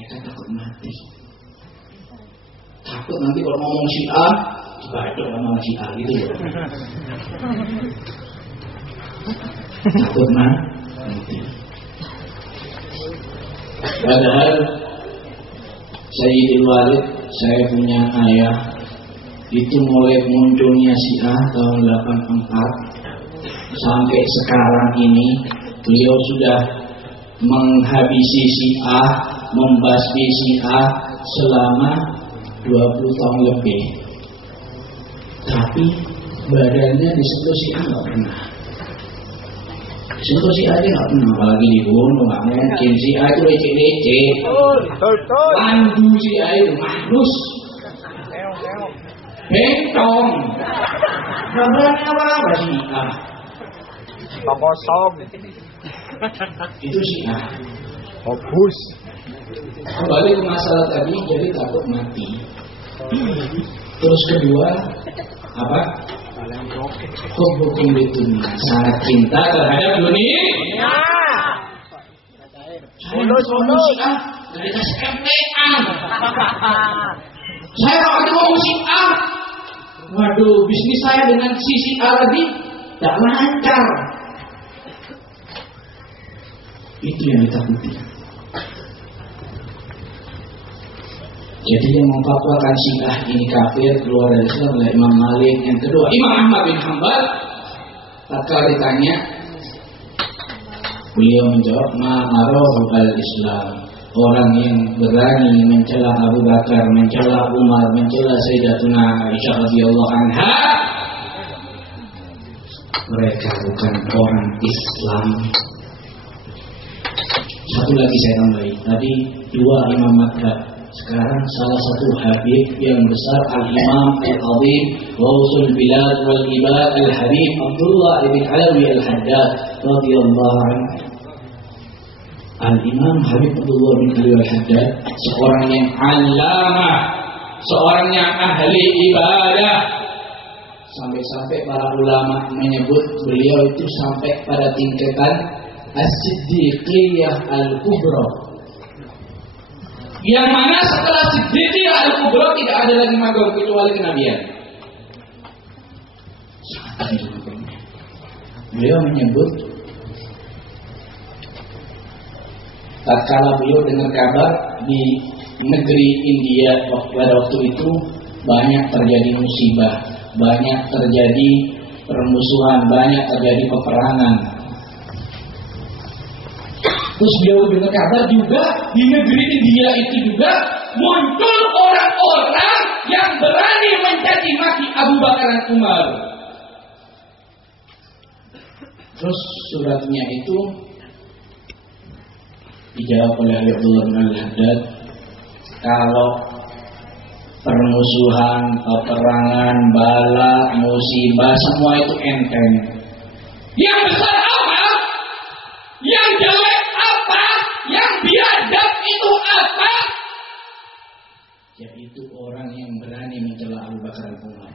Mereka takut mati. Takut nanti kalau ngomong Syiah dibacok sama Syiah gitu loh. Takut mati. Padahal Sayyidil Walid, saya punya ayah, itu mulai munculnya Syiah tahun 84 sampai sekarang ini beliau sudah menghabisi Syiah, membasmi Syiah selama 20 tahun lebih. Tapi badannya disentuh Syiah nggak pernah. Disentuh Syiah aja nggak pernah, apalagi dibunuh nggak mungkin. Syiah itu leceh-leceh. Landu Syiah itu mahlus. Bentong. Gambarnya apa Syiah? Kosong. Itu Syiah. Fokus. Kembali ke masalah tadi, jadi takut mati. Terus kedua, apa? Hukum dunia, sangat cinta terhadap dunia. Saya ngomong Syiah, gak dikasih MPA. Saya waktu ngomong Syiah, waduh, bisnis saya dengan si Syiah tadi tak lancar. Itu yang ditakuti. Jadi yang memfatwakan Syiah ini kafir, keluar dari Islam adalah Imam Malik. Yang kedua, Imam Ahmad bin Hanbal. Tatkala ditanya, beliau menjawab, ma'arohu al-Islam. Orang yang berani mencela Abu Bakar, mencela Umar, mencela Sayyidatuna Aisyah radhiyallahu anha, mereka bukan orang Islam. Satu lagi saya tambahi, tadi dua imam madhab. Sekarang salah satu habib yang besar, Al-Imam Al-Azim Ghausul Bilad wal Ibad Al-Habib Abdullah ibn Alawi Al-Haddad radhiyallahu anhu. Al-Imam Habib Abdullah bin Alawi Al-Haddad seorang yang alamah, seorang yang ahli ibadah. Sampai-sampai para ulama menyebut beliau itu sampai pada tingkatan As-Siddiqiyah Al-Kubra, yang mana setelah Siddiqiyah Al-Kubra tidak ada lagi magam kecuali kenabian. Beliau menyebut tatkala beliau dengar kabar di negeri India pada waktu itu banyak terjadi musibah, banyak terjadi permusuhan, banyak terjadi peperangan. Terus beliau dengar kabar juga di negeri India itu juga muncul orang-orang yang berani mencaci maki Abu Bakar dan Umar. Terus suratnya itu dijawab oleh Abdullah bin Al-Haddad, kalau permusuhan, peperangan, bala, musibah semua itu enteng. Yang besar apa? Yang jelek apa? Yang biadab itu apa? Yaitu orang yang berani mencela Abu Bakar dan Umar.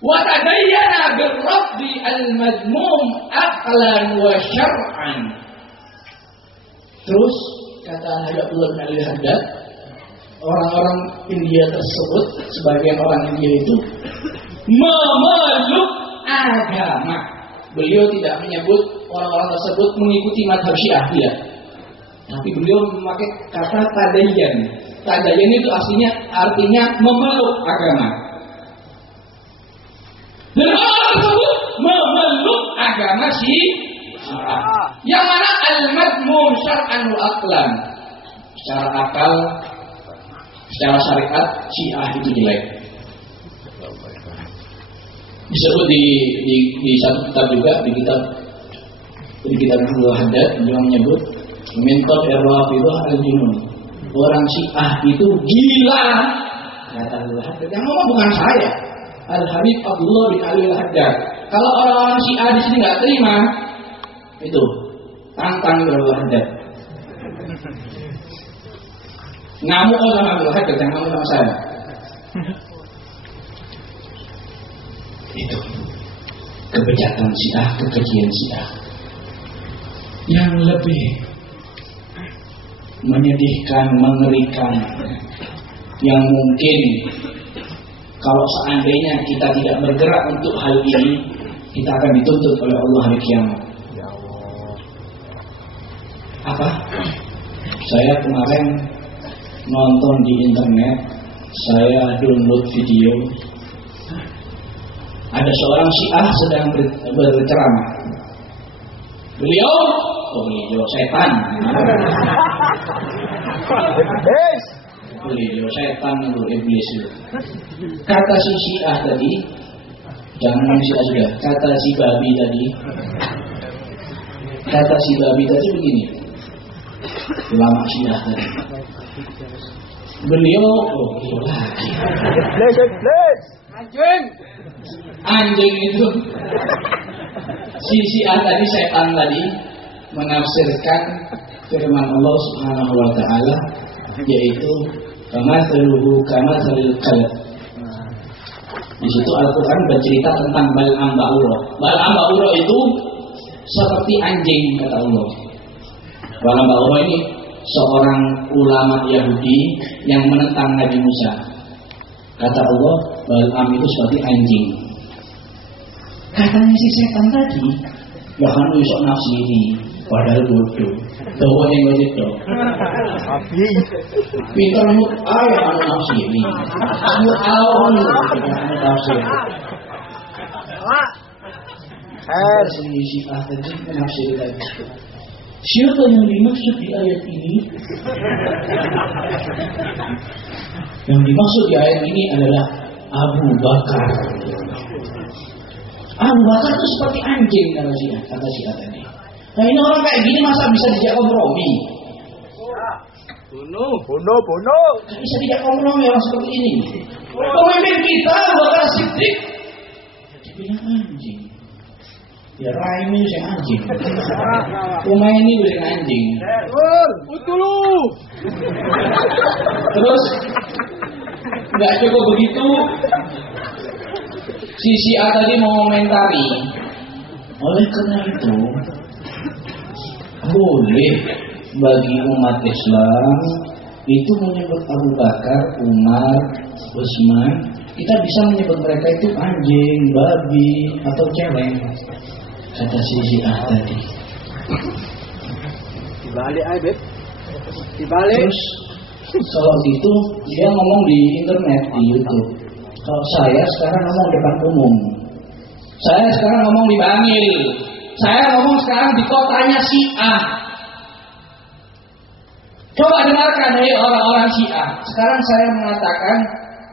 Wa tadayyana birrafdi al-madmum aqlan wa syar'an. Terus kata Abdullah bin Al-Haddad, orang-orang India tersebut, sebagian orang India itu memeluk agama. Beliau tidak menyebut orang-orang tersebut mengikuti madhab Syiah, tidak. Tapi beliau memakai kata tadayyan. Tadayyan itu aslinya artinya memeluk agama. Dan orang tersebut memeluk agama Syiah, yang mana al-madmum syar'an wa aqlan. Secara akal, secara syariat Syiah itu jelek. Disebut di satu kitab juga, di kitab Al-Haddad, beliau menyebut mintab ar-rafidah al-junun. Orang Syiah itu gila, kata Al-Haddad. Yang ngomong bukan saya, Al-Habib Abdullah bin Ali Al-Haddad. Kalau orang-orang Syiah di sini nggak terima, itu tantang Al-Haddad. Ngamuk sama Al-Haddad, jangan ngamuk sama saya. Itu kebejatan Syiah, kekejian Syiah. Yang lebih menyedihkan, mengerikan, yang mungkin kalau seandainya kita tidak bergerak untuk hal ini, kita akan dituntut oleh Allah hari kiamat. Apa? Saya kemarin nonton di internet, saya download video, ada seorang Syiah sedang berceramah. Beliau setan. Beliau setan itu iblis. Kata si Syiah tadi, jangan Syiah sudah. Kata si babi tadi begini. Ulama Syiah tadi. Beliau anjing itu. Si Syiah tadi, setan tadi, menafsirkan firman Allah Subhanahu wa taala, yaitu kamathaluhu kamathalil qalb. Di situ Al-Qur'an bercerita tentang Bal'am Ba'urah. Bal'am Ba'urah itu seperti anjing, kata Allah. Bal'am Ba'urah ini seorang ulama Yahudi yang menentang Nabi Musa. Kata Allah, Bal'am itu seperti anjing. Katanya si setan tadi, ya kan usok nafsiri, padahal bodoh. Bawa yang begitu. Pintar mut ayah anu nafsiri, mut awan anu nafsiri. Si Syiah tadi nafsiri tadi. Siapa yang dimaksud di ayat ini? Yang dimaksud di ayat ini adalah Abu Bakar. Abu Bakar itu seperti anjing, kata Syiah tadi. Nah ini orang kayak gini masa bisa dijak kompromi? Bunuh. Bisa dijak kompromi orang seperti ini. Pemimpin kita Abu Bakar Siddiq dibilang anjing. Ya Raimi yang anjing. Umayni yang anjing. Betul. Terus nggak cukup begitu. Si Syiah tadi mau komentari. Oleh karena itu, boleh bagi umat Islam itu menyebut Abu Bakar, Umar, Utsman. Kita bisa menyebut mereka itu anjing, babi, atau celeng. Kata si Syiah tadi. Dibalik aja, dibalik. Terus kalau gitu dia ngomong di internet, di YouTube. Kalau saya sekarang ngomong depan umum, saya sekarang ngomong di Bangil, saya ngomong sekarang di kotanya Syiah. Coba dengarkan hei orang-orang Syiah. Sekarang saya mengatakan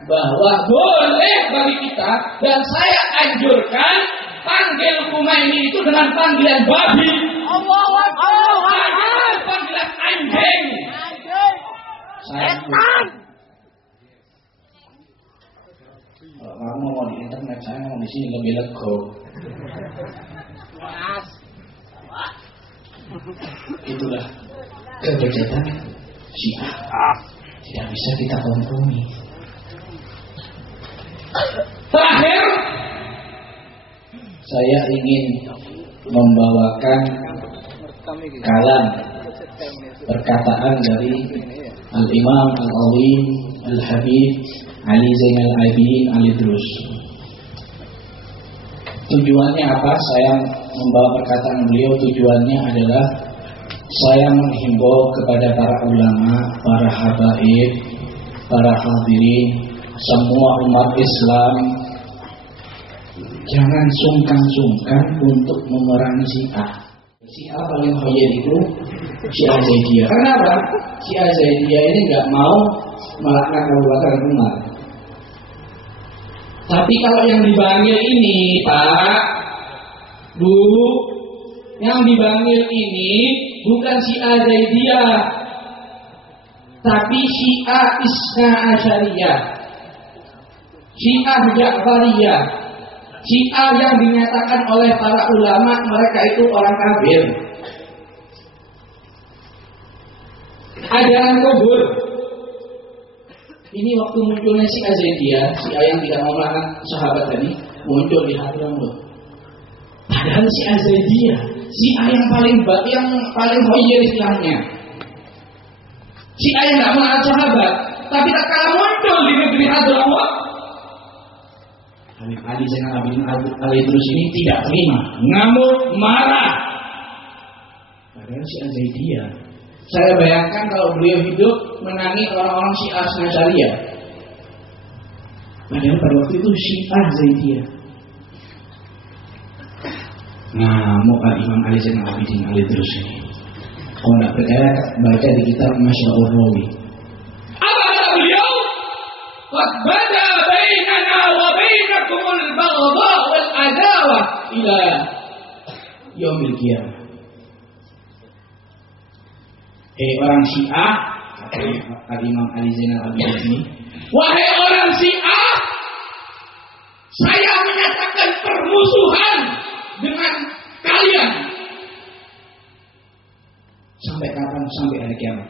bahwa boleh bagi kita, dan saya anjurkan panggil Khomeini itu dengan panggilan babi. Allahu Akbar. Panggilan anjing. Setan. Kalau kamu ngomong di internet, saya ngomong di sini lebih lego. Itulah kebejatan Syiah. Tidak bisa kita kompromi. Terakhir, saya ingin membawakan kalam perkataan dari Al-Imam Al-Azim Al-Habib Ali Zainal Abidin Al-Idrus. Tujuannya apa? Saya membawa perkataan beliau. Tujuannya adalah saya menghimbau kepada para ulama, para habaib, para hadirin, semua umat Islam, jangan sungkan-sungkan untuk memerangi Syiah. Syiah paling khair itu Syiah Zaidiyah. Kenapa? Syiah Zaidiyah ini nggak mau melaknat Abu Bakar dan Umar. Tapi kalau yang di Bangil ini, Pak, Bu, yang di Bangil ini bukan Syiah Zaidiyah, tapi Syiah Isna Asyariyah, Syiah Ja'fariyah, Syiah yang dinyatakan oleh para ulama mereka itu orang kafir. Ajaran kubur. Ini waktu munculnya Syiah Zaidiyah, Syiah yang tidak mau melaknat sahabat tadi, muncul di Hadramaut. Padahal Syiah Zaidiyah, Syiah yang paling khair istilahnya. Syiah yang nggak melaknat sahabat, tapi tak kalah muncul di negeri Hadramaut, Habib Ali Zainal Abidin Al-Idrus ini tidak terima, ngamuk, marah. Padahal Syiah Zaidiyah. Saya bayangkan kalau beliau hidup menangi orang-orang Syiah Asnasyariyah. Padahal pada waktu itu Syiah Zaidiyah. Ngamuk Imam Ali Zainal Abidin Al-Idrus ini. Kalau tidak percaya, baca di kitab Masyra'ur Rawi. Apa kata beliau? Qad bada bainana wa bainakumul baghdha wal adawah ila yaumil qiyamah. Orang Syiah, kata Imam Ali Zainal Abidin ini, wahai orang Syiah, saya menyatakan permusuhan dengan kalian sampai kapan? Sampai hari kiamat.